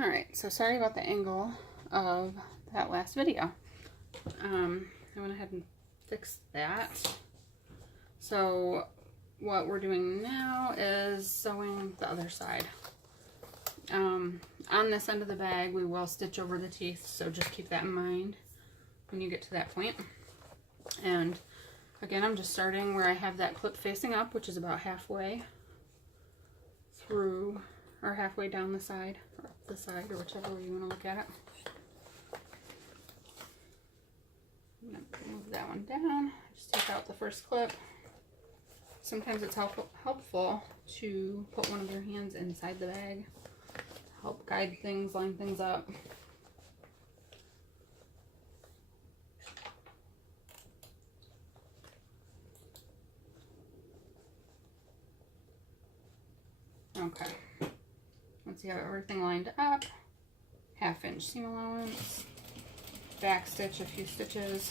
Alright, so sorry about the angle of that last video. I went ahead and fixed that. So what we're doing now is sewing the other side. On this end of the bag, we will stitch over the teeth, so just keep that in mind when you get to that point. And again, I'm just starting where I have that clip facing up, which is about halfway through, or halfway down the side, or up the side, or whichever way you want to look at it. I'm going to move that one down. Just take out the first clip. Sometimes it's helpful to put one of your hands inside the bag. Help guide things, line things up. Okay. Once you have everything lined up, 1/2 inch seam allowance, back stitch a few stitches.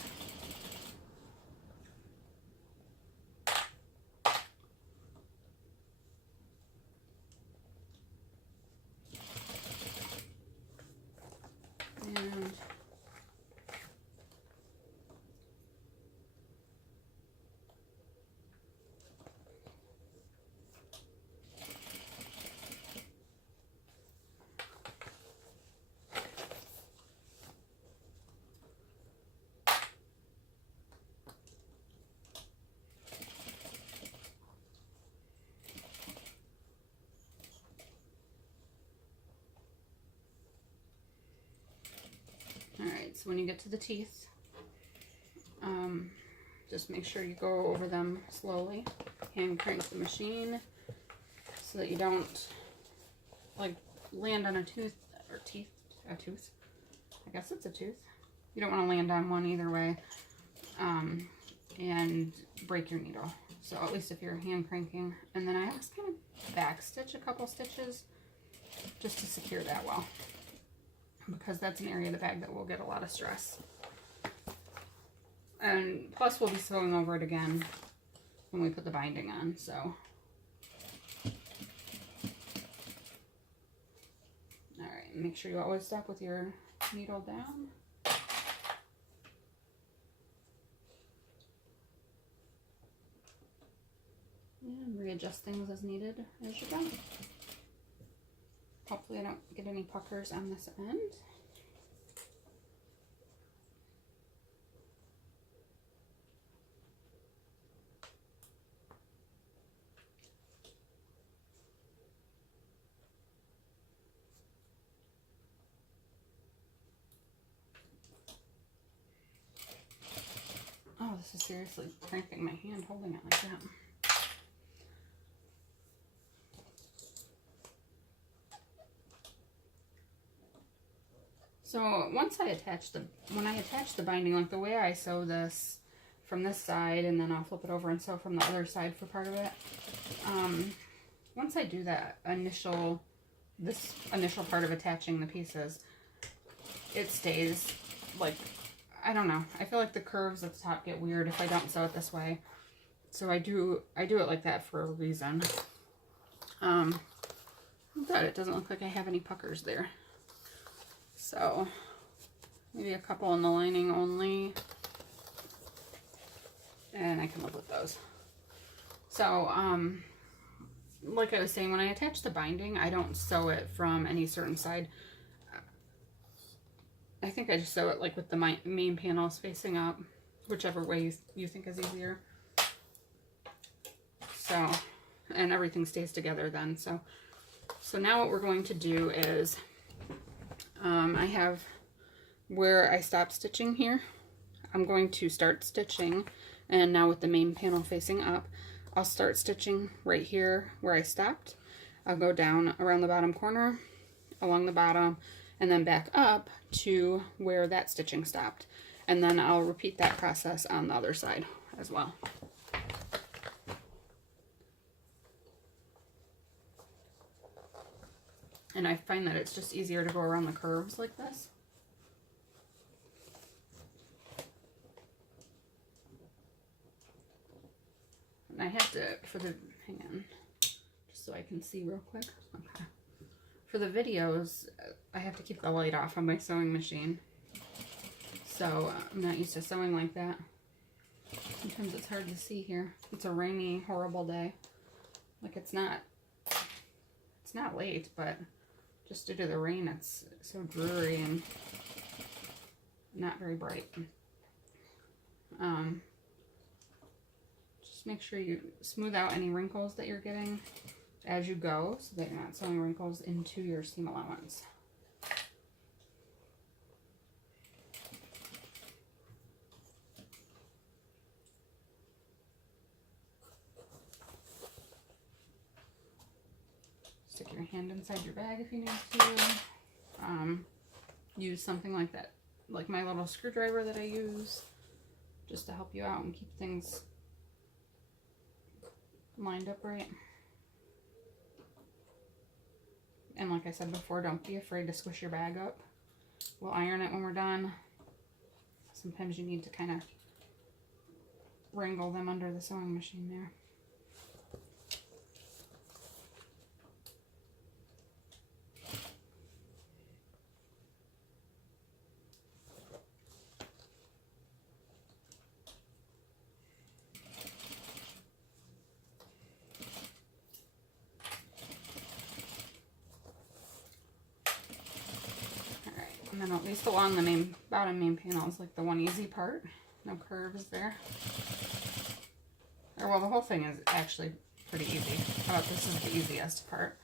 And alright, so when you get to the teeth, just make sure you go over them slowly. Hand crank the machine so that you don't like land on a tooth, or a tooth. I guess it's a tooth. You don't want to land on one either way, and break your needle. So at least if you're hand cranking. And then I just kind of back stitch a couple stitches just to secure that well, because that's an area of the bag that will get a lot of stress. And plus we'll be sewing over it again when we put the binding on, so. Alright, make sure you always stop with your needle down. And readjust things as needed as you go. Hopefully I don't get any puckers on this end. Oh, this is seriously cramping my hand holding it like that. So once I attach when I attach the binding, like the way I sew this from this side, and then I'll flip it over and sew from the other side for part of it. Once I do that this initial part of attaching the pieces, it stays like, I don't know. I feel like the curves at the top get weird if I don't sew it this way. So I do it like that for a reason. But it doesn't look like I have any puckers there. So maybe a couple in the lining only. And I can live with those. So, like I was saying, when I attach the binding, I don't sew it from any certain side. I think I just sew it like with the main panels facing up, whichever way you think is easier. So, and everything stays together then. So now what we're going to do is, I have where I stopped stitching here. I'm going to start stitching, and now with the main panel facing up, I'll start stitching right here where I stopped. I'll go down around the bottom corner, along the bottom, and then back up to where that stitching stopped. And then I'll repeat that process on the other side as well. And I find that it's just easier to go around the curves like this. And I have to, hang on, just so I can see real quick. Okay. for the videos, I have to keep the light off on my sewing machine. So I'm not used to sewing like that. Sometimes it's hard to see here. It's a rainy, horrible day. Like it's not late, but just due to the rain, it's so dreary and not very bright. Just make sure you smooth out any wrinkles that you're getting as you go, so that you're not sewing wrinkles into your seam allowance. Stick your hand inside your bag if you need to. Use something like that, like my little screwdriver that I use, just to help you out and keep things lined up right. And like I said before, don't be afraid to squish your bag up. We'll iron it when we're done. Sometimes you need to kind of wrangle them under the sewing machine there. And then at least along the bottom main panel is like the one easy part. No curves there. Or well, the whole thing is actually pretty easy. How about this is the easiest part.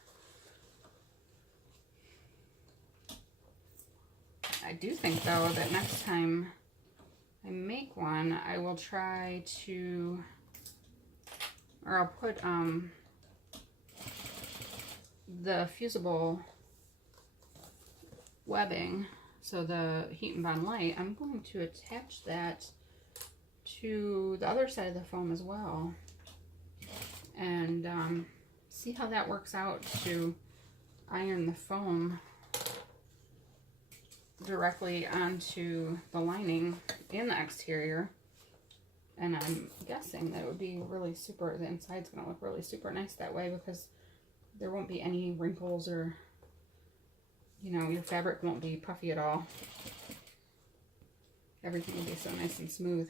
I do think though that next time I make one, I will try to, or I'll put the fusible webbing, so the heat and bond light, I'm going to attach that to the other side of the foam as well, and see how that works out to iron the foam directly onto the lining in the exterior. And I'm guessing that it would be really super, the inside's going to look really super nice that way, because there won't be any wrinkles, or you know, your fabric won't be puffy at all. Everything will be so nice and smooth.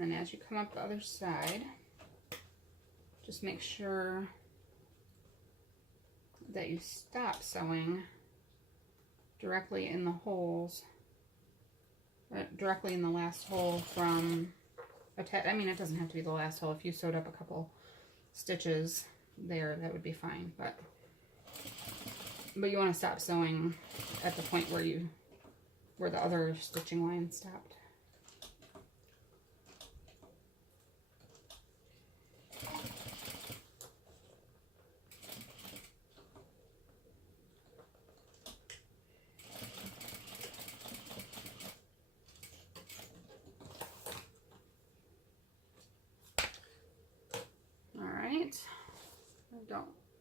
And then as you come up the other side, just make sure that you stop sewing directly in the holes, directly in the last hole from, I mean, it doesn't have to be the last hole. If you sewed up a couple stitches there, that would be fine, but you want to stop sewing at the point where the other stitching line stopped.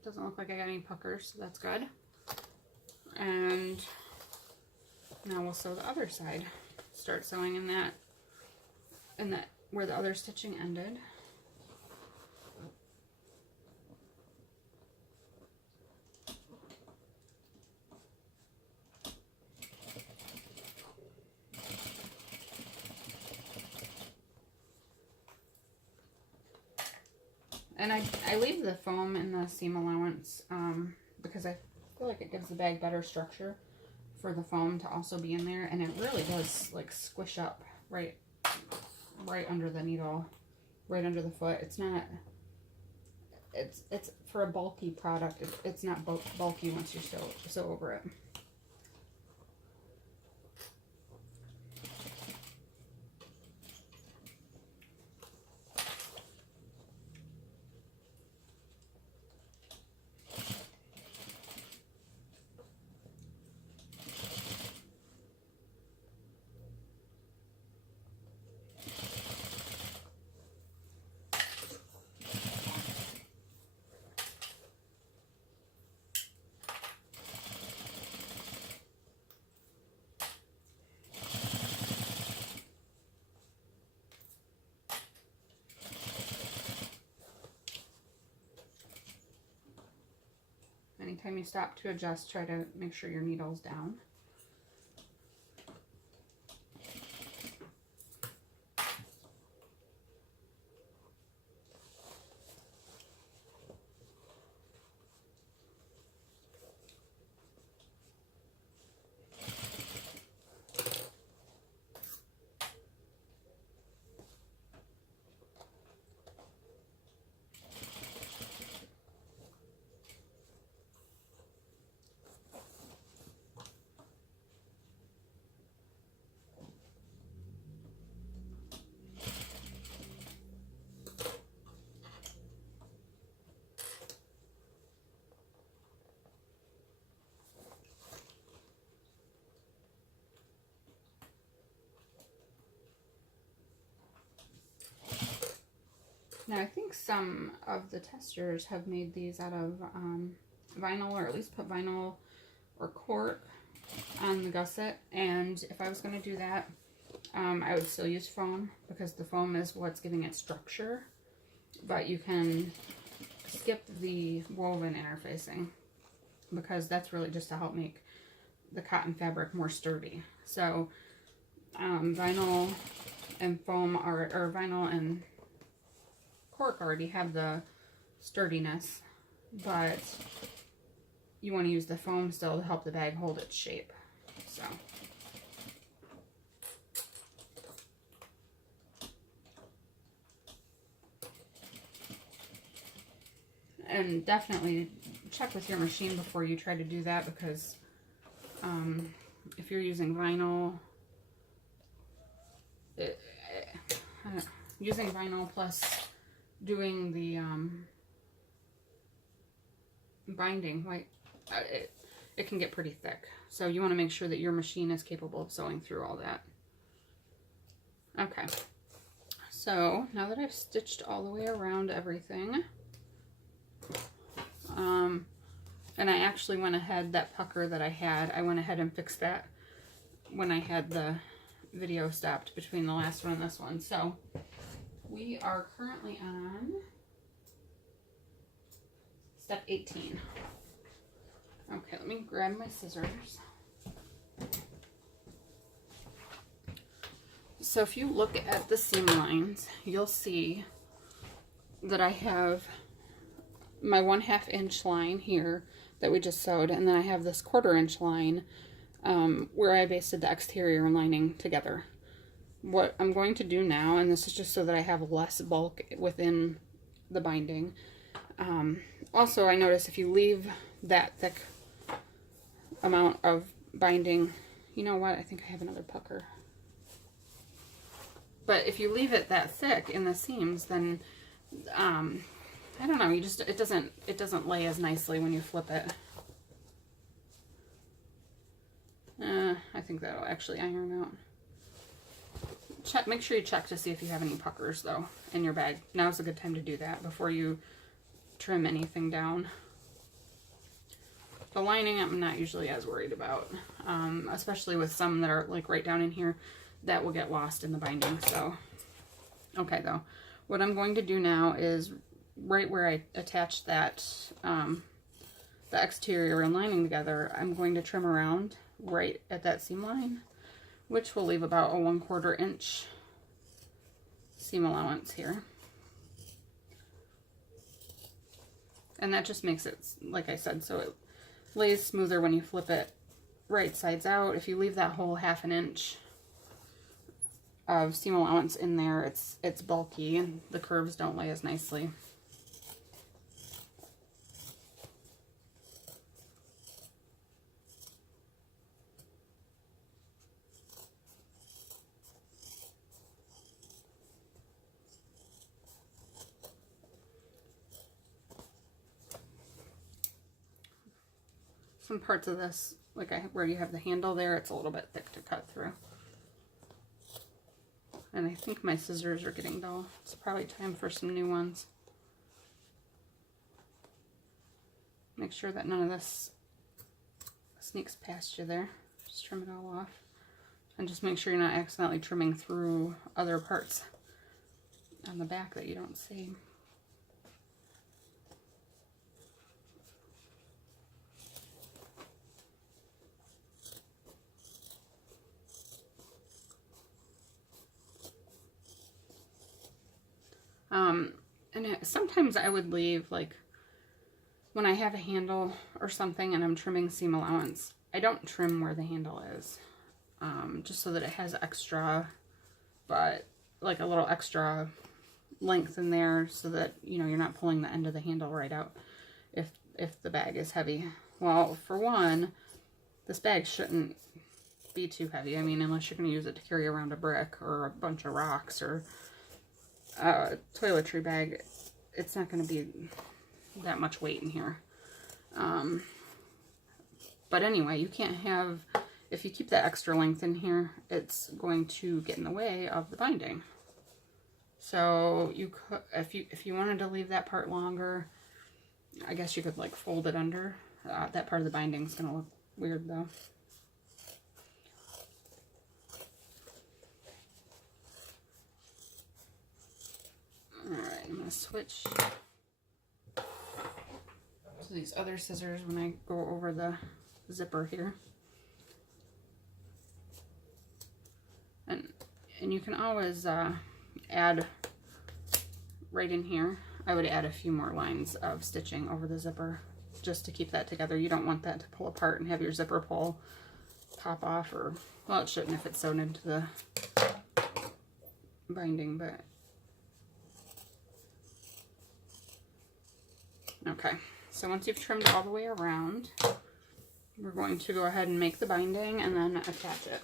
Doesn't look like I got any puckers, so that's good. And now we'll sew the other side. Start sewing in that where the other stitching ended. And I leave the foam in the seam allowance because I feel like it gives the bag better structure for the foam to also be in there, and it really does like squish up right under the needle, right under the foot. It's not, it's for a bulky product, it's not bulky once you sew over it. anytime you stop to adjust, try to make sure your needle's down. Now I think some of the testers have made these out of vinyl, or at least put vinyl or cork on the gusset, and if I was going to do that, I would still use foam, because the foam is what's giving it structure, but you can skip the woven interfacing, because that's really just to help make the cotton fabric more sturdy. So vinyl and foam are, or vinyl and cork already have the sturdiness, but you want to use the foam still to help the bag hold its shape. So and definitely check with your machine before you try to do that, because if you're using vinyl, using vinyl plus doing the binding, it can get pretty thick. So you want to make sure that your machine is capable of sewing through all that. Okay, so now that I've stitched all the way around everything, and I actually went ahead, that pucker that I had, I went ahead and fixed that when I had the video stopped between the last one and this one. So we are currently on step 18. Okay, let me grab my scissors. So if you look at the seam lines, you'll see that I have my 1/2 inch line here that we just sewed, and then I have this 1/4 inch line where I basted the exterior lining together. What I'm going to do now, and this is just so that I have less bulk within the binding. Also, I notice if you leave that thick amount of binding, you know what, I think I have another pucker. But if you leave it that thick in the seams, then I don't know, it doesn't lay as nicely when you flip it. I think that'll actually iron out. Make sure you check to see if you have any puckers though in your bag. Now's a good time to do that before you trim anything down. The lining I'm not usually as worried about, especially with some that are like right down in here that will get lost in the binding. So okay, though, what I'm going to do now is right where I attached that the exterior and lining together, I'm going to trim around right at that seam line, which will leave about a 1/4 inch seam allowance here. And that just makes it, like I said, so it lays smoother when you flip it right sides out. If you leave that whole 1/2 inch of seam allowance in there, it's bulky and the curves don't lay as nicely. Some parts of this, like where you have the handle there, it's a little bit thick to cut through. And I think my scissors are getting dull. It's probably time for some new ones. Make sure that none of this sneaks past you there. Just trim it all off. And just make sure you're not accidentally trimming through other parts on the back that you don't see. sometimes I would leave, like, when I have a handle or something and I'm trimming seam allowance, I don't trim where the handle is, just so that it has extra, but like a little extra length in there so that, you know, you're not pulling the end of the handle right out if the bag is heavy. Well, for one, this bag shouldn't be too heavy. I mean, unless you're going to use it to carry around a brick or a bunch of rocks or a toiletry bag, it's not going to be that much weight in here. But anyway, you can't have, if you keep that extra length in here, it's going to get in the way of the binding. So you could, if you wanted to leave that part longer, I guess you could like fold it under. That part of the binding is going to look weird though. Alright, I'm going to switch to these other scissors when I go over the zipper here. And you can always add right in here. I would add a few more lines of stitching over the zipper just to keep that together. You don't want that to pull apart and have your zipper pull pop off, or, well, it shouldn't if it's sewn into the binding, but okay. So once you've trimmed all the way around, we're going to go ahead and make the binding and then attach it.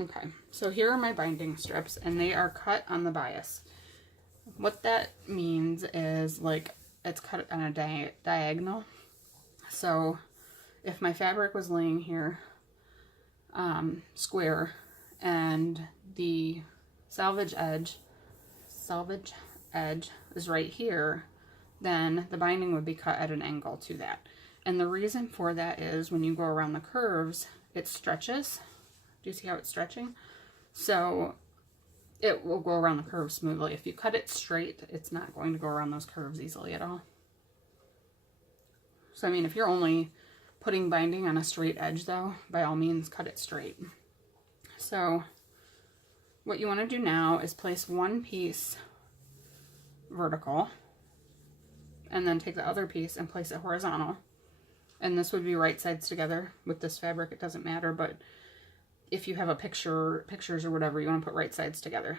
Okay, so here are my binding strips, and they are cut on the bias. What that means is, like, it's cut on a diagonal. So if my fabric was laying here square and the salvage edge is right here, then the binding would be cut at an angle to that. And the reason for that is when you go around the curves, it stretches. Do you see how it's stretching? So it will go around the curve smoothly. If you cut it straight, it's not going to go around those curves easily at all. So I mean, if you're only putting binding on a straight edge though, by all means cut it straight. So what you want to do now is place one piece vertical and then take the other piece and place it horizontal. And this would be right sides together. With this fabric, it doesn't matter, but if you have a pictures or whatever, you want to put right sides together.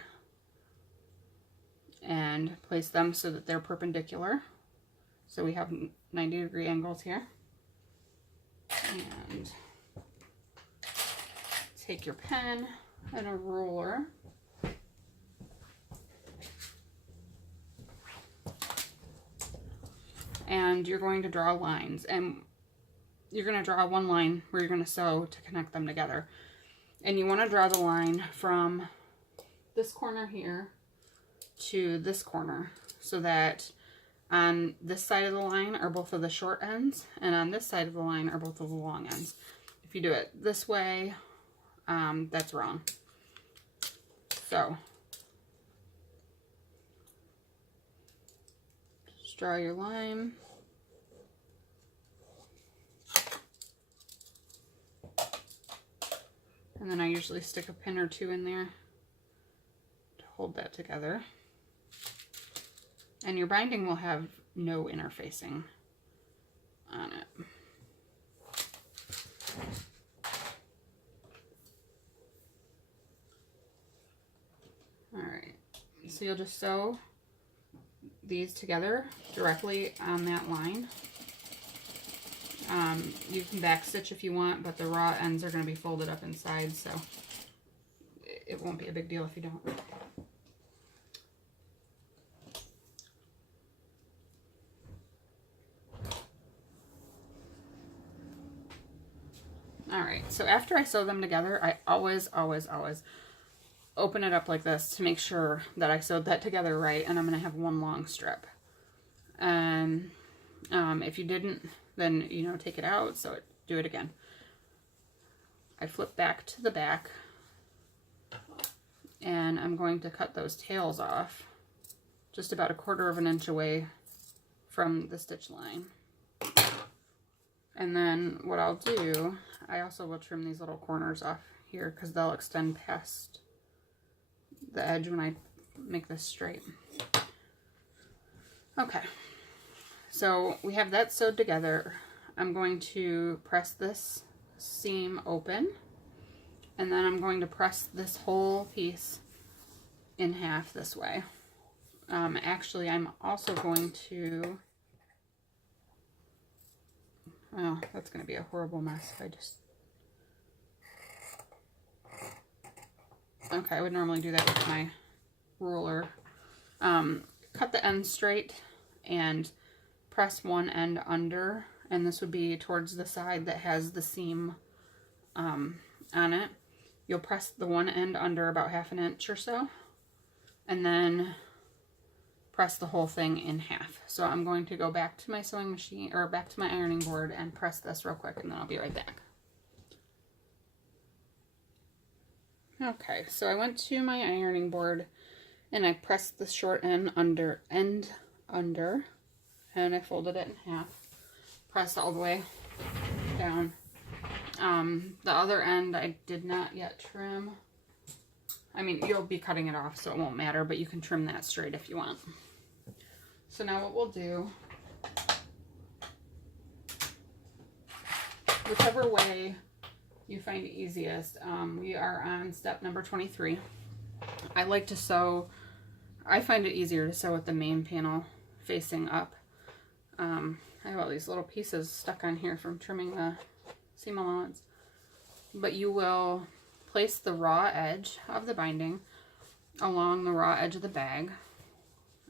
And place them so that they're perpendicular. So we have 90-degree angles here. And take your pen and a ruler. And you're going to draw lines. And you're going to draw one line where you're going to sew to connect them together. And you want to draw the line from this corner here to this corner, so that on this side of the line are both of the short ends, and on this side of the line are both of the long ends. If you do it this way, that's wrong. So just draw your line. And then I usually stick a pin or two in there to hold that together. And your binding will have no interfacing on it. Alright, so you'll just sew these together directly on that line. You can back stitch if you want, but the raw ends are going to be folded up inside, so it won't be a big deal if you don't. Alright, so after I sew them together, I always open it up like this to make sure that I sewed that together right, and I'm going to have one long strip. And if you didn't, then, you know, take it out, so do it again. I flip back to the back, and I'm going to cut those tails off just about 1/4 of an inch away from the stitch line. And then what I'll do, I also will trim these little corners off here because they'll extend past the edge when I make this straight. Okay, so we have that sewed together. I'm going to press this seam open, and then I'm going to press this whole piece in half this way. Actually, I'm also going to, oh, that's going to be a horrible mess if I just, okay, I would normally do that with my ruler. Cut the end straight and press one end under, and this would be towards the side that has the seam on it. You'll press the one end under about 1/2 inch or so, and then press the whole thing in half. So I'm going to go back to my sewing machine, or back to my ironing board, and press this real quick, and then I'll be right back. Okay, so I went to my ironing board and I pressed the short end under, and I folded it in half, pressed all the way down. The other end I did not yet trim. I mean, you'll be cutting it off, so it won't matter, but you can trim that straight if you want. So now what we'll do, whichever way you find easiest, we are on step number 23. I like to sew, I find it easier to sew with the main panel facing up. I have all these little pieces stuck on here from trimming the seam allowance. But you will place the raw edge of the binding along the raw edge of the bag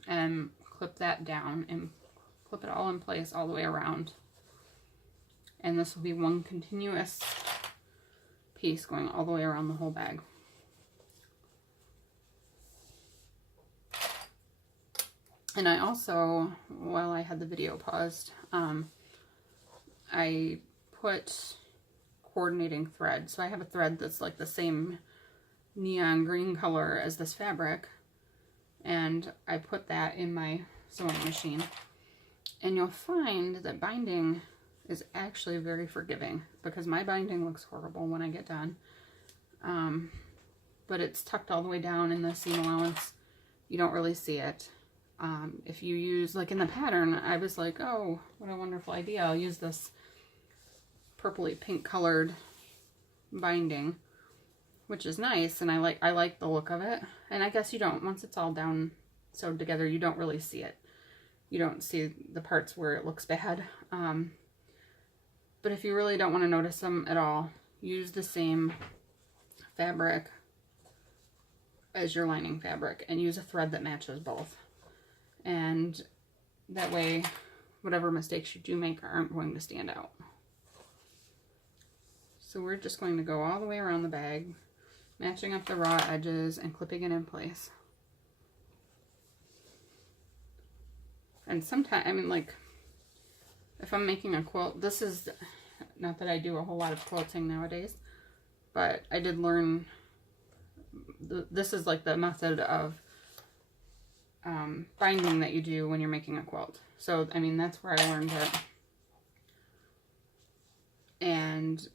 and clip that down and clip it all in place all the way around. And this will be one continuous piece going all the way around the whole bag. And I also, while I had the video paused, I put coordinating thread. So I have a thread that's like the same neon green color as this fabric, and I put that in my sewing machine. And you'll find that binding is actually very forgiving, because my binding looks horrible when I get done. But it's tucked all the way down in the seam allowance. You don't really see it. If you use, like in the pattern, I was like, oh, what a wonderful idea. I'll use this purpley pink colored binding, which is nice, and I like the look of it. And I guess you don't, once it's all down sewed together, you don't really see it. You don't see the parts where it looks bad. But if you really don't want to notice them at all, use the same fabric as your lining fabric and use a thread that matches both. And that way, whatever mistakes you do make aren't going to stand out. So we're just going to go all the way around the bag, matching up the raw edges and clipping it in place. And sometimes, I mean, like, if I'm making a quilt, this is, not that I do a whole lot of quilting nowadays, but I did learn, this is like the method of binding that you do when you're making a quilt. So, I mean, that's where I learned it. And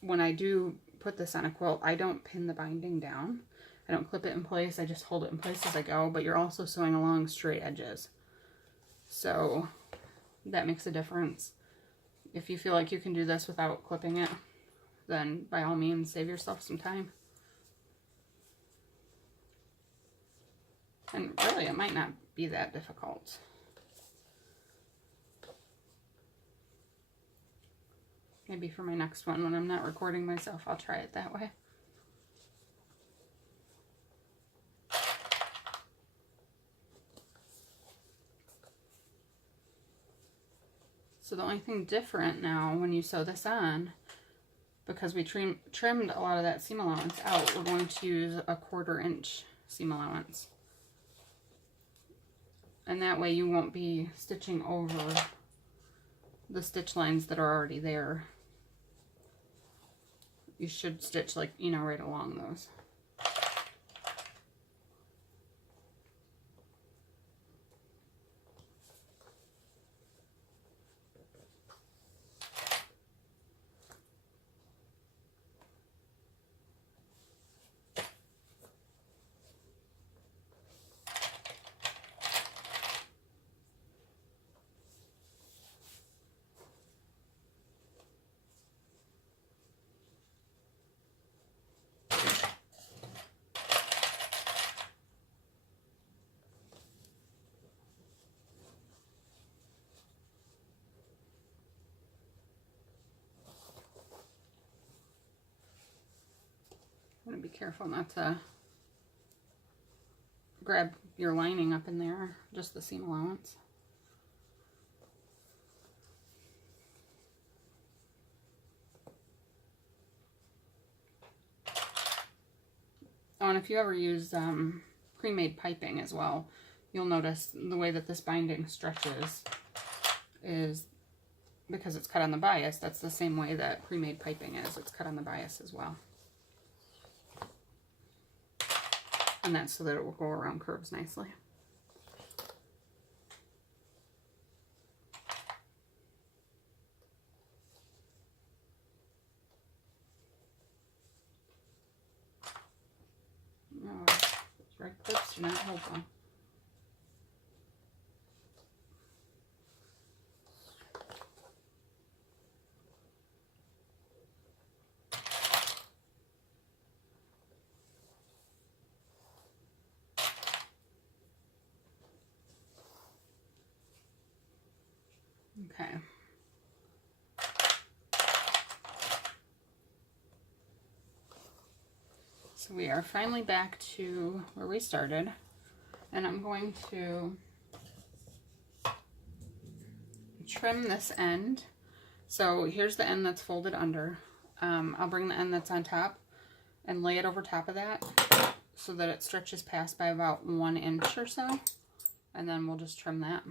when I do put this on a quilt, I don't pin the binding down. I don't clip it in place. I just hold it in place as I go, but you're also sewing along straight edges. So that makes a difference. If you feel like you can do this without clipping it, then by all means, save yourself some time. And really, it might not be that difficult. Maybe for my next one, when I'm not recording myself, I'll try it that way. So the only thing different now when you sew this on, because we trimmed a lot of that seam allowance out, we're going to use a 1/4 inch seam allowance. And that way you won't be stitching over the stitch lines that are already there. You should stitch, like, you know, right along those. careful not to grab your lining up in there, just the seam allowance. Oh, and if you ever use pre-made piping as well, you'll notice the way that this binding stretches is because it's cut on the bias. That's the same way that pre-made piping is. It's cut on the bias as well. And that's so that it will go around curves nicely. Oh, right clips do not hold well. Okay. So we are finally back to where we started, and I'm going to trim this end. So here's the end that's folded under. I'll bring the end that's on top and lay it over top of that so that it stretches past by about 1 inch or so, and then we'll just trim that.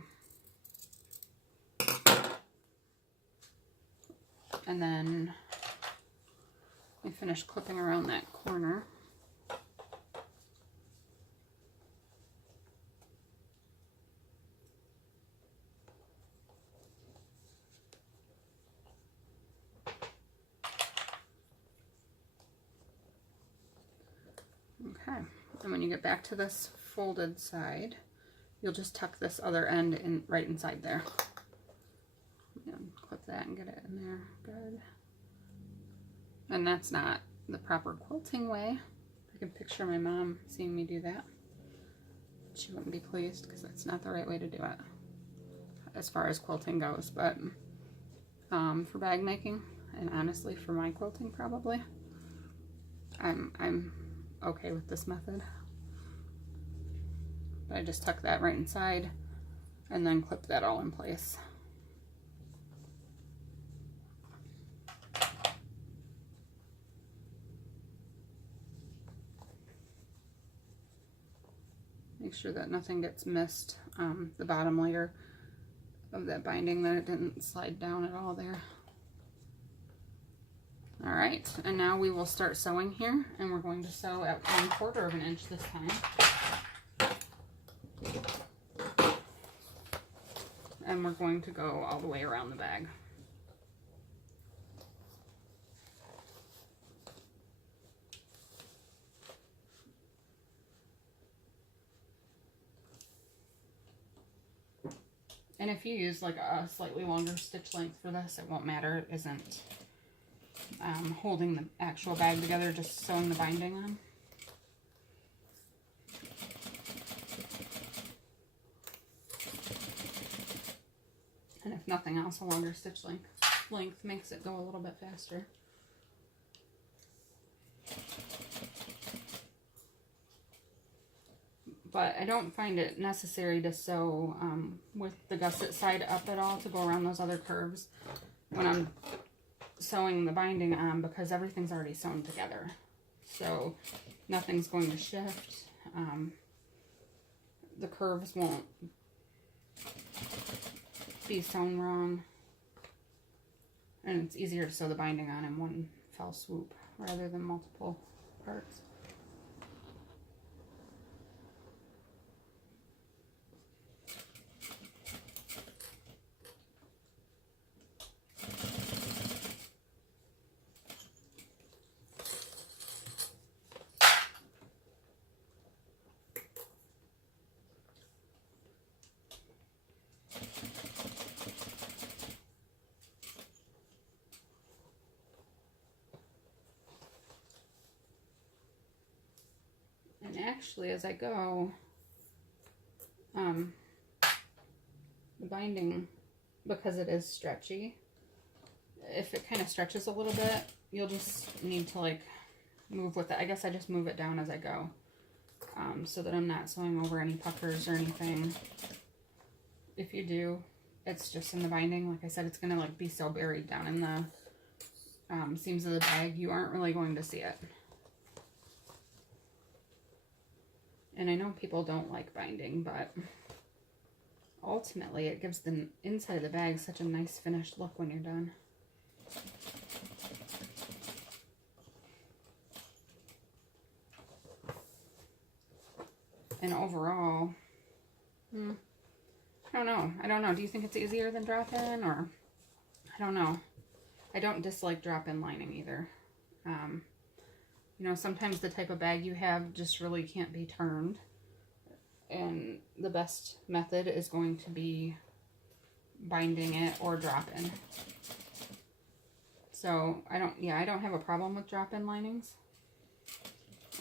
And then we finish clipping around that corner. Okay, and when you get back to this folded side, you'll just tuck this other end in right inside there. Clip that and get it in there. Good. And that's not the proper quilting way. I can picture my mom seeing me do that. She wouldn't be pleased because that's not the right way to do it as far as quilting goes. But for bag making, and honestly for my quilting probably, I'm okay with this method. But I just tuck that right inside and then clip that all in place. Make sure that nothing gets missed, the bottom layer of that binding, that it didn't slide down at all there. All right, and now we will start sewing here, and we're going to sew at 1/4 of an inch this time. And we're going to go all the way around the bag. And if you use like a slightly longer stitch length for this, it won't matter. It isn't holding the actual bag together, just sewing the binding on. And if nothing else, a longer stitch length makes it go a little bit faster. But I don't find it necessary to sew with the gusset side up at all to go around those other curves when I'm sewing the binding on, because everything's already sewn together. So nothing's going to shift. The curves won't be sewn wrong. And it's easier to sew the binding on in one fell swoop rather than multiple parts. Actually, as I go, the binding, because it is stretchy, if it kind of stretches a little bit, you'll just need to like move with it. I guess I just move it down as I go, so that I'm not sewing over any puckers or anything. If you do, it's just in the binding. Like I said, it's gonna like be so buried down in the seams of the bag, you aren't really going to see it. And I know people don't like binding, but ultimately it gives the inside of the bag such a nice finished look when you're done. And overall, I don't know. Do you think it's easier than drop-in, or I don't know. I don't dislike drop-in lining either. You know, sometimes the type of bag you have just really can't be turned. And the best method is going to be binding it or drop-in. So I don't have a problem with drop-in linings.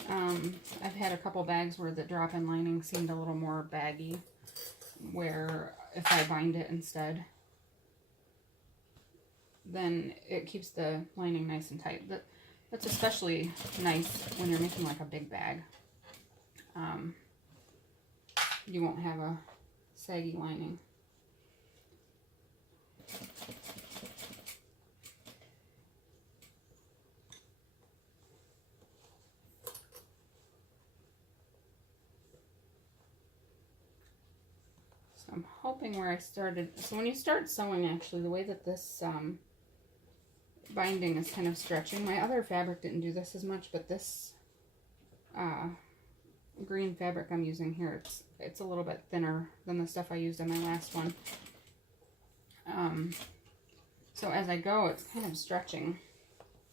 I've had a couple bags where the drop-in lining seemed a little more baggy, where if I bind it instead, then it keeps the lining nice and tight. That's especially nice when you're making like a big bag. You won't have a saggy lining. So I'm hoping where I started, so when you start sewing, actually, the way that this binding is kind of stretching. My other fabric didn't do this as much, but this green fabric I'm using here, it's a little bit thinner than the stuff I used on my last one. So as I go, it's kind of stretching,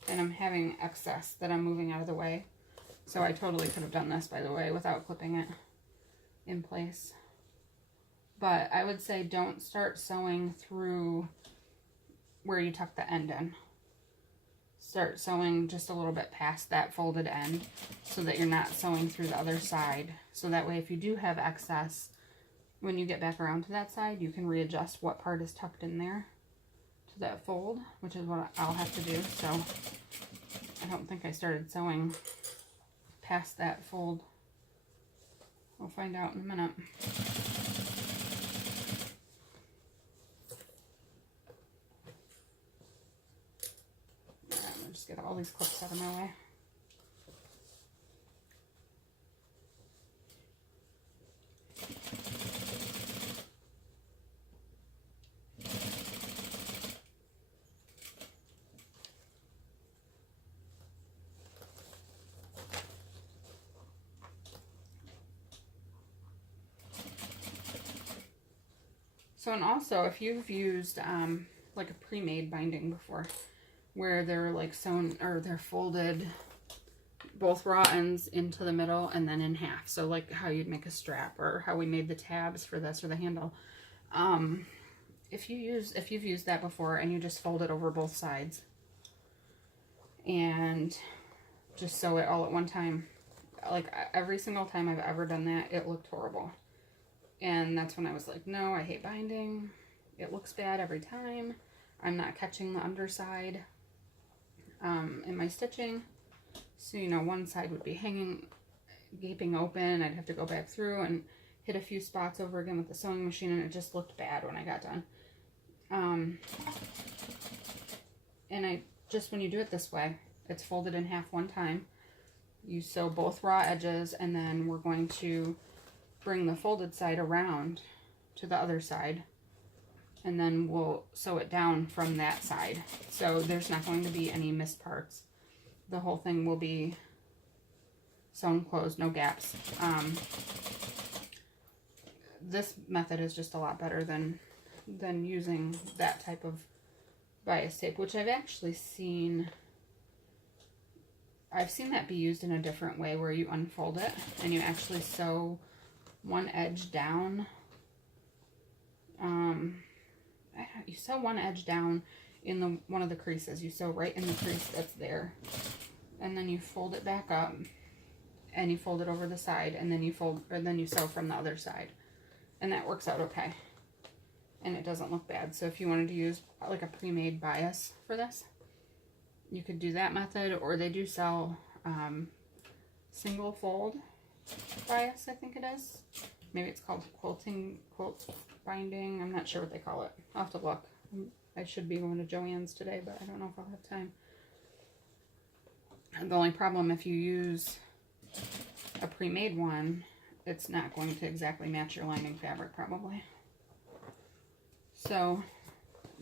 and I'm having excess that I'm moving out of the way. So I totally could have done this, by the way, without clipping it in place. But I would say don't start sewing through where you tuck the end in. Start sewing just a little bit past that folded end so that you're not sewing through the other side. So that way, if you do have excess, when you get back around to that side, you can readjust what part is tucked in there to that fold, which is what I'll have to do. So I don't think I started sewing past that fold. We'll find out in a minute. Just get all these clips out of my way. So, and also if you've used like a pre-made binding before, where they're like sewn, or they're folded both raw ends into the middle and then in half, so like how you'd make a strap, or how we made the tabs for this, or the handle. If you've used that before, and you just fold it over both sides and just sew it all at one time, like every single time I've ever done that, it looked horrible. And that's when I was like, no, I hate binding. It looks bad every time. I'm not catching the underside in my stitching. So, you know, one side would be hanging, gaping open. I'd have to go back through and hit a few spots over again with the sewing machine, and it just looked bad when I got done. And when you do it this way, it's folded in half one time. You sew both raw edges, and then we're going to bring the folded side around to the other side, and then we'll sew it down from that side. So there's not going to be any missed parts. The whole thing will be sewn closed, no gaps. This method is just a lot better than using that type of bias tape, which I've actually seen. I've seen that be used in a different way, where you unfold it and you actually sew one edge down. You sew one edge down in one of the creases. You sew right in the crease that's there, and then you fold it back up, and you fold it over the side, and then you sew from the other side, and that works out okay, and it doesn't look bad. So if you wanted to use like a pre-made bias for this, you could do that method, or they do sell single fold bias, I think it is. Maybe it's called quilt binding. I'm not sure what they call it. I'll have to look. I should be going to Joann's today, but I don't know if I'll have time. The only problem, if you use a pre-made one, it's not going to exactly match your lining fabric probably. So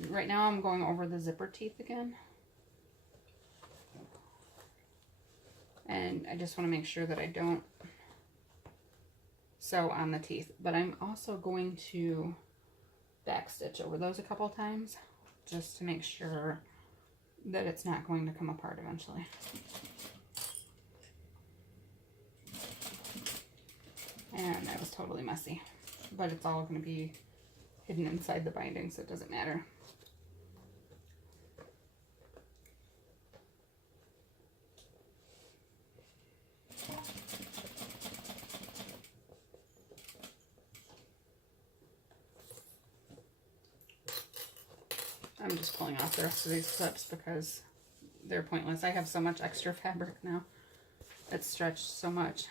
right now I'm going over the zipper teeth again. And I just want to make sure that I don't sew on the teeth. But I'm also going to back stitch over those a couple times just to make sure that it's not going to come apart eventually. And that was totally messy. But it's all going to be hidden inside the binding, so it doesn't matter. I'm just pulling off the rest of these clips because they're pointless. I have so much extra fabric now. It's stretched so much.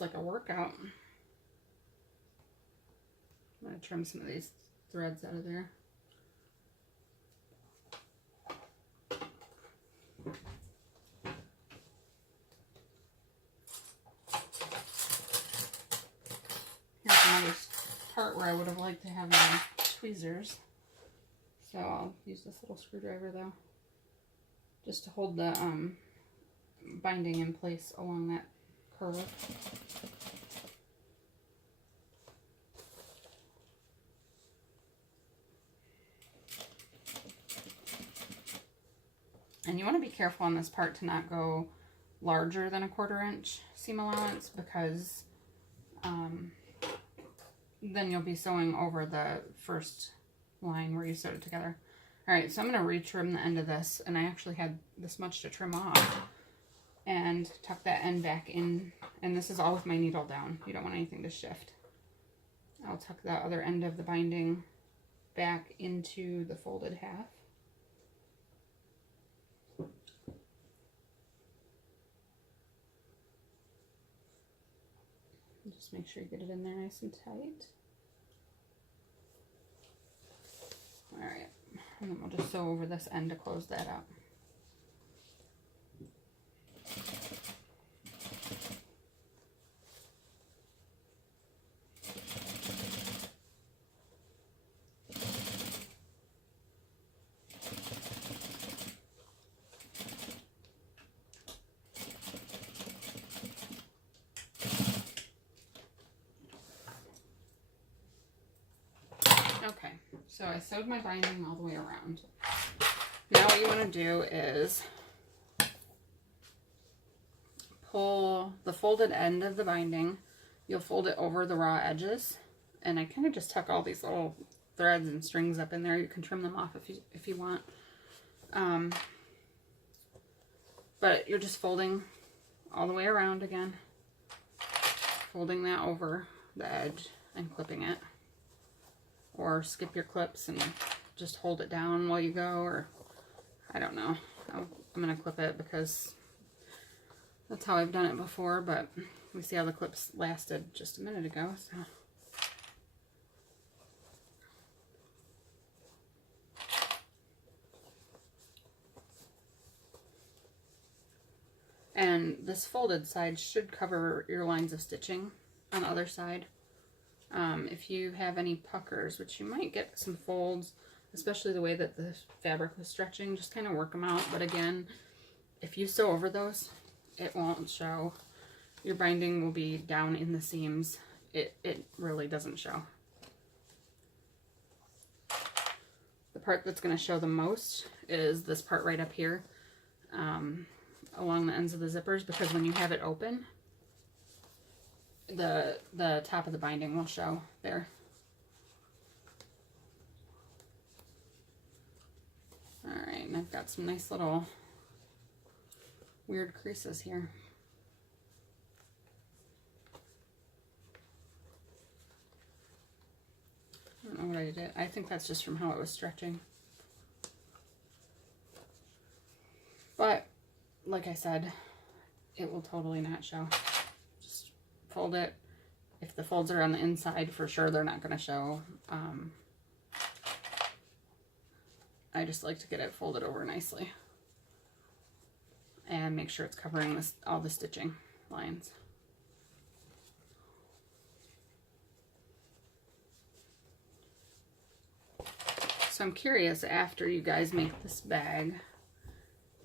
Like a workout. I'm going to trim some of these threads out of there. Here's another part where I would have liked to have my tweezers. So I'll use this little screwdriver though, just to hold the binding in place along that curve. And you want to be careful on this part to not go larger than a 1/4 inch seam allowance, because then you'll be sewing over the first line where you sewed it together. Alright, so I'm going to retrim the end of this, and I actually had this much to trim off, and tuck that end back in, and this is all with my needle down. You don't want anything to shift. I'll tuck the other end of the binding back into the folded half. Just make sure you get it in there nice and tight. Alright, and then we'll just sew over this end to close that up. Okay, so I sewed my binding all the way around. Now what you want to do is pull the folded end of the binding. You'll fold it over the raw edges, and I kind of just tuck all these little threads and strings up in there. You can trim them off if you want. But you're just folding all the way around again, folding that over the edge and clipping it. Or skip your clips and just hold it down while you go, or I don't know. I'm going to clip it because that's how I've done it before, but we see how the clips lasted just a minute ago. So. And this folded side should cover your lines of stitching on the other side. If you have any puckers, which you might get some folds, especially the way that the fabric was stretching, just kind of work them out. But again, if you sew over those, it won't show. Your binding will be down in the seams. It really doesn't show. The part that's going to show the most is this part right up here, along the ends of the zippers, because when you have it open, the top of the binding will show there. I've got some nice little weird creases here. I don't know what I did. I think that's just from how it was stretching. But, like I said, it will totally not show. Just fold it. If the folds are on the inside, for sure they're not going to show. I just like to get it folded over nicely. And make sure it's covering this, all the stitching lines. So I'm curious, after you guys make this bag,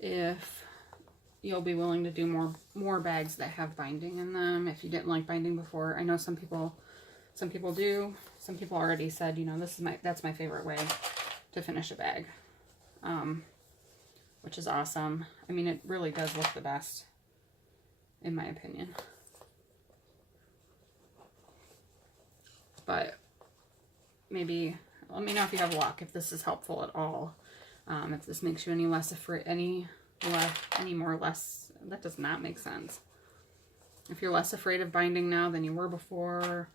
if you'll be willing to do more bags that have binding in them. If you didn't like binding before, I know some people do. Some people already said, you know, that's my favorite way to finish a bag, which is awesome. I mean, it really does look the best, in my opinion. But maybe let me know if you have luck, if this is helpful at all. If this makes you any less afraid, any more or less, that does not make sense. If you're less afraid of binding now than you were before,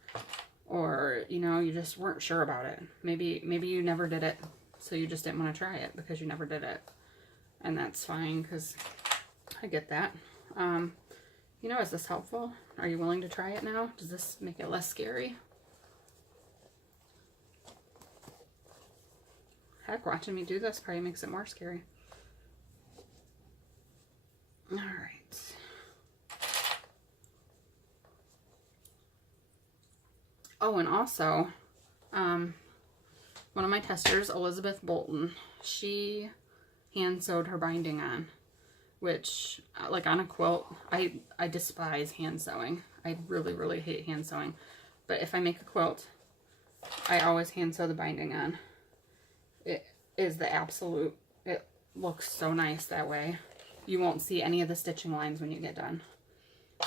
or, you know, you just weren't sure about it. Maybe you never did it, so you just didn't want to try it because you never did it. And that's fine, because I get that. You know, is this helpful? Are you willing to try it now? Does this make it less scary? Heck, watching me do this probably makes it more scary. All right. Oh, and also, one of my testers, Elizabeth Bolton, she hand sewed her binding on, which, like on a quilt, I despise hand sewing. I really, really hate hand sewing. But if I make a quilt, I always hand sew the binding on. It is the absolute, it looks so nice that way. You won't see any of the stitching lines when you get done.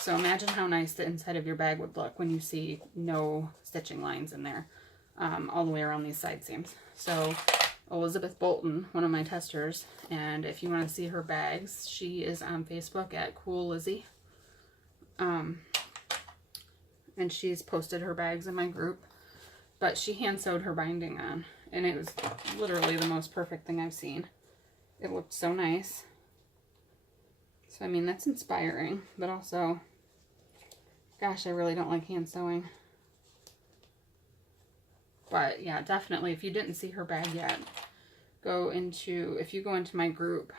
So imagine how nice the inside of your bag would look when you see no stitching lines in there, all the way around these side seams. So Elizabeth Bolton, one of my testers, and if you want to see her bags, she is on Facebook at Cool Lizzie. And she's posted her bags in my group, but she hand sewed her binding on, and it was literally the most perfect thing I've seen. It looked so nice. So, I mean, that's inspiring, but also, gosh, I really don't like hand sewing. But, yeah, definitely, if you didn't see her bag yet, if you go into my group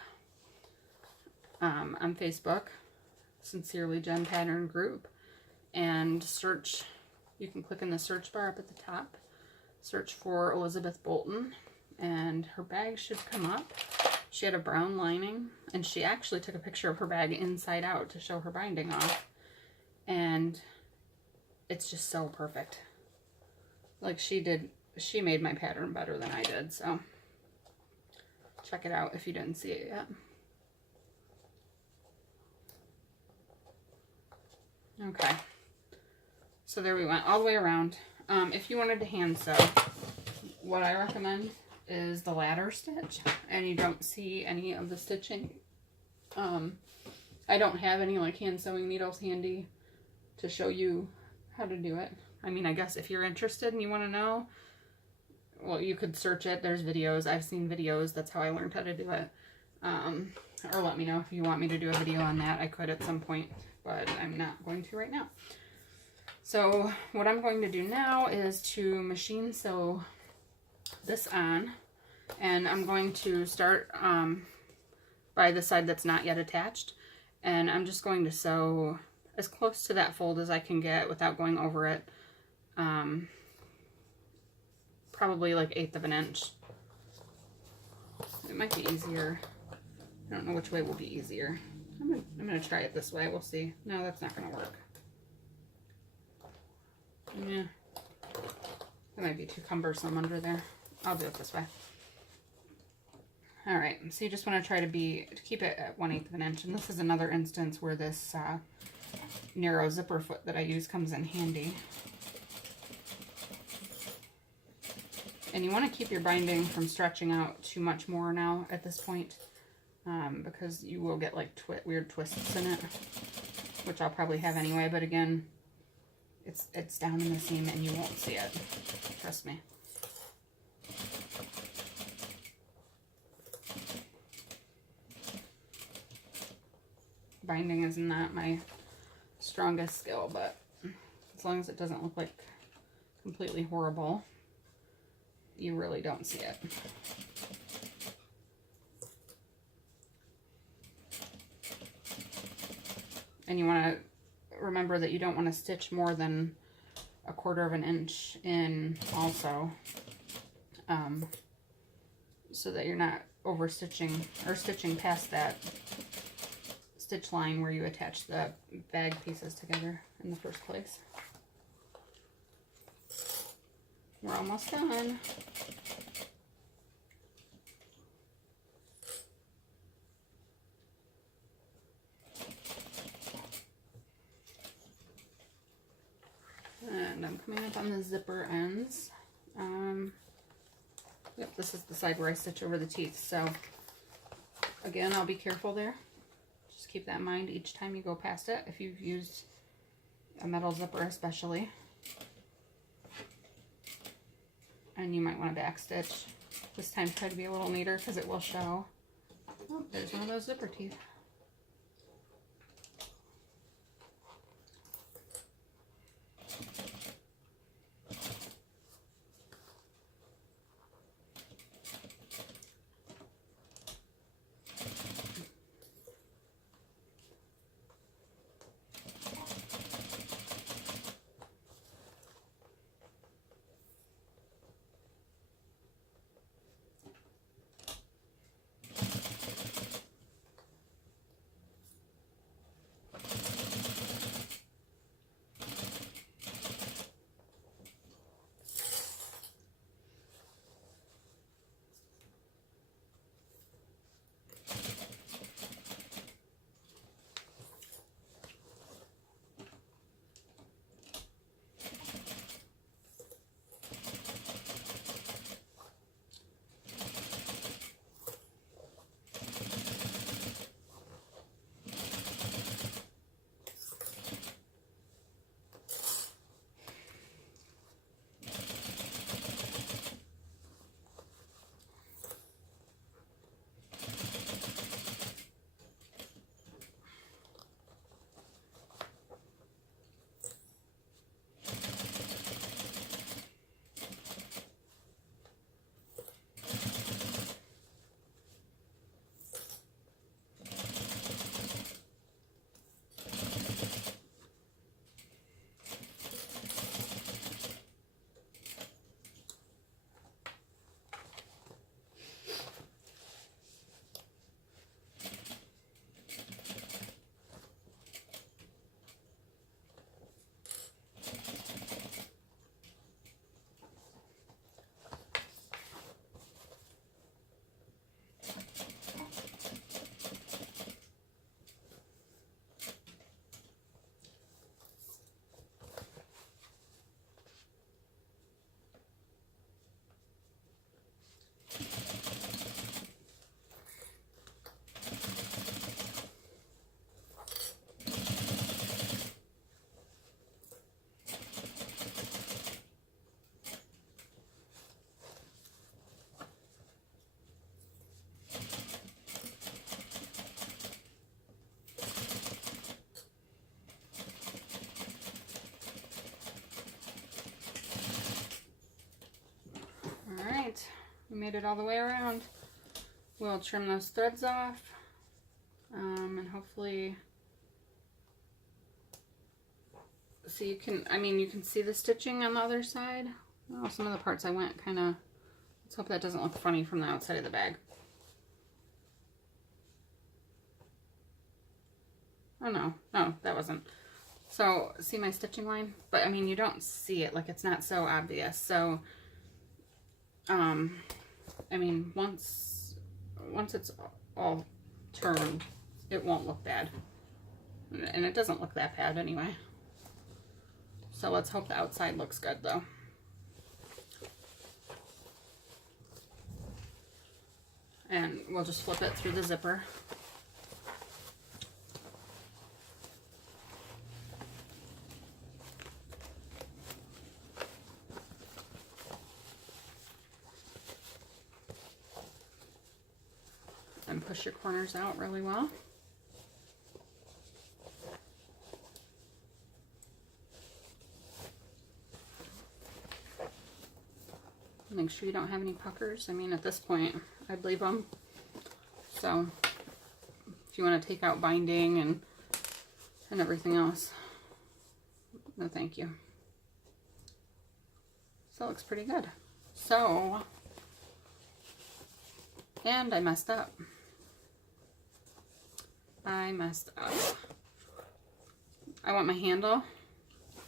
on Facebook, Sincerely Jen Pattern Group, and search, you can click in the search bar up at the top, search for Elizabeth Bolton, and her bag should come up. She had a brown lining, and she actually took a picture of her bag inside out to show her binding off. And it's just so perfect. Like she made my pattern better than I did, so check it out if you didn't see it yet. Okay, so there we went all the way around. If you wanted to hand sew, what I recommend is the ladder stitch, and you don't see any of the stitching. I don't have any like hand sewing needles handy to show you how to do it. I mean, I guess if you're interested and you want to know, well, you could search it. There's videos. I've seen videos. That's how I learned how to do it. Or let me know if you want me to do a video on that. I could at some point, but I'm not going to right now. So what I'm going to do now is to machine sew this on, and I'm going to start by the side that's not yet attached, and I'm just going to sew as close to that fold as I can get without going over it, probably like 1/8 of an inch. It might be easier. I don't know which way will be easier. I'm gonna try it this way. We'll see. No, that's not gonna work. Yeah, that might be too cumbersome under there. I'll do it this way. All right, so you just want to try to keep it at 1/8 of an inch. And this is another instance where this narrow zipper foot that I use comes in handy. And you want to keep your binding from stretching out too much more now at this point, because you will get like weird twists in it, which I'll probably have anyway, but again, it's down in the seam and you won't see it. Trust me. Binding is not my strongest skill, but as long as it doesn't look like completely horrible, you really don't see it. And you want to remember that you don't want to stitch more than 1/4 of an inch in also, so that you're not over stitching or stitching past that stitch line where you attach the bag pieces together in the first place. We're almost done. And I'm coming up on the zipper ends. Yep, this is the side where I stitch over the teeth. So again, I'll be careful there. Just keep that in mind each time you go past it, if you've used a metal zipper especially. And you might want to back stitch. This time try to be a little neater because it will show. Oh, there's one of those zipper teeth. We made it all the way around. We'll trim those threads off, and hopefully, so you can, you can see the stitching on the other side. Oh, some of the parts I went kind of, let's hope that doesn't look funny from the outside of the bag. Oh no, no, that wasn't. So, see my stitching line? But you don't see it, like it's not so obvious. So, once it's all turned, it won't look bad. And it doesn't look that bad anyway. So let's hope the outside looks good though. and we'll just flip it through the zipper. And push your corners out really well. Make sure you don't have any puckers. I mean, at this point, I'd leave them. So, if you want to take out binding and everything else, no thank you. So it looks pretty good. So, and I messed up. I want my handle.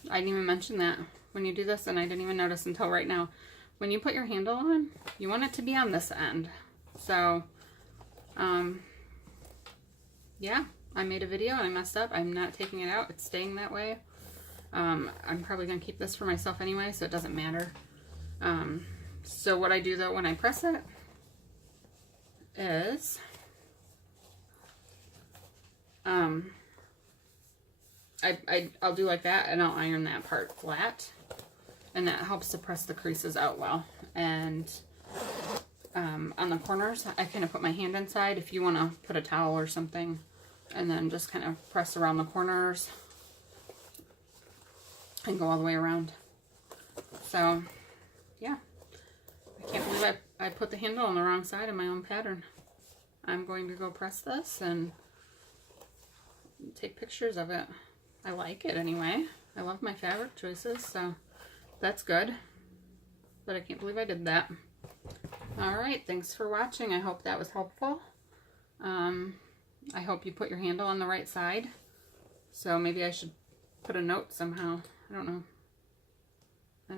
I didn't even mention that when you do this, and I didn't even notice until right now. When you put your handle on, you want it to be on this end. So, yeah, I made a video and I messed up. I'm not taking it out. It's staying that way. I'm probably going to keep this for myself anyway, so it doesn't matter. So what I do, though, when I press it is, I'll do like that, and I'll iron that part flat. And that helps to press the creases out well. And on the corners, I kind of put my hand inside if you want to put a towel or something. And then just kind of press around the corners. And go all the way around. So, yeah. I can't believe I put the handle on the wrong side of my own pattern. I'm going to go press this and take pictures of it. I like it anyway. I love my fabric choices, so that's good. But I can't believe I did that. Alright, thanks for watching. I hope that was helpful. I hope you put your handle on the right side. So maybe I should put a note somehow. I don't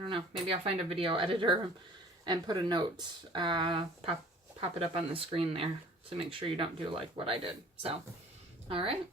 know. Maybe I'll find a video editor and put a note. Pop it up on the screen there to make sure you don't do like what I did. So, alright.